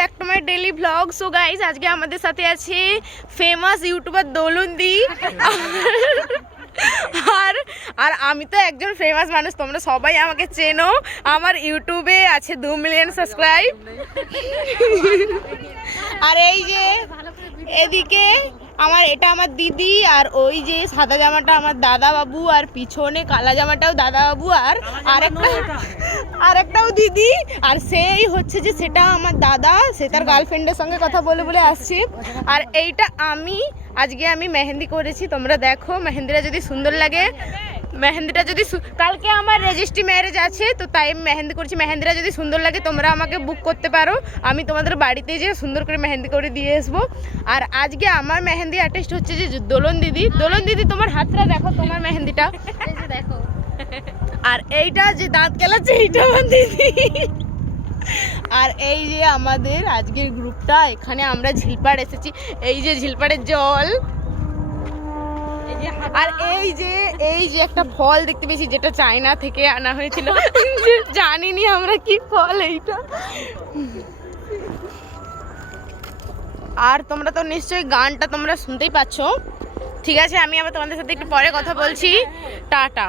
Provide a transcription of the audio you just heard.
Back to my daily blog. So guys, আজকে আমাদের সাথে আছে ফেমাস ইউটিউবার দোলনদি। আর আর আমি তো একজন ফেমাস মানুষ, তোমরা সবাই আমাকে চেনো। আমার ইউটিউবে আছে 2 মিলিয়ন সাবস্ক্রাইব। আর এই যে এদিকে এটা আমার দিদি, আর ওই যে সাদা জামাটা আমার দাদা বাবু, আর পিছনে কালা জামাটাও দাদা বাবু, আর আরেকটাও দিদি। আর সেই হচ্ছে যে সেটা আমার দাদা, সে তার গার্লফ্রেন্ডের সঙ্গে কথা বলে বলে আসছে। আর এইটা আজকে আমি মেহেন্দি করেছি, তোমরা দেখো। মেহেন্দিটা যদি সুন্দর লাগে, কালকে আমার রেজিস্ট্রি ম্যারেজ আছে, তো তাই আমি মেহেন্দি করছি। মেহেন্দিটা যদি সুন্দর লাগে তোমরা আমাকে বুক করতে পারো, আমি তোমাদের বাড়িতে যেয়ে সুন্দর করে মেহেন্দি করে দিয়ে আসবো। আর আজকে আমার মেহেন্দি আর্টিস্ট হচ্ছে যে দোলন দিদি। দোলন দিদি, তোমার হাতটা দেখো, তোমার মেহেন্দিটা দেখো। আর এইটা যে দাঁত কেলাচ্ছে, এইটা আমার দিদি। আর এই যে আমাদের আজকের গ্রুপটা, এখানে আমরা ঝিলপাড় এসেছি। এই যে ঝিলপাড়ের জল, আর এই যে একটা ফল দেখতে পেয়েছি, যেটা চায়না থেকে আনা হয়েছিল। জানিনি আমরা কি ফল এইটা। আর তোমরা তো নিশ্চয়ই গানটা তোমরা শুনতেই পাচ্ছ। ঠিক আছে, আমি আবার তোমাদের সাথে একটু পরে কথা বলছি। টাটা।